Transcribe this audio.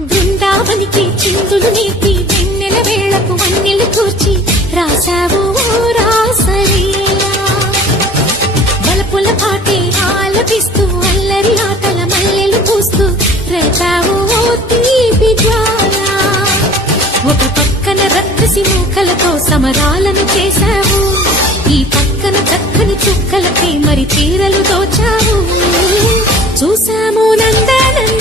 బృందావనికి చిందులు నేర్పి వెన్నెల వేళకు వన్నెలు కూర్చి రాశావు రాసలీలా బలపుల పాటే ఆలపిస్తూ అల్లరి ఆటల మల్లెలు పూస్తూ రేపావు తీపి జ్వాల ఒక పక్కన రక్కసి మూకలతో సమరాలను చేశావు ఈ పక్కన చక్కని చుక్కలపై మరి చీరలు దోచావు చూశాము నందనంద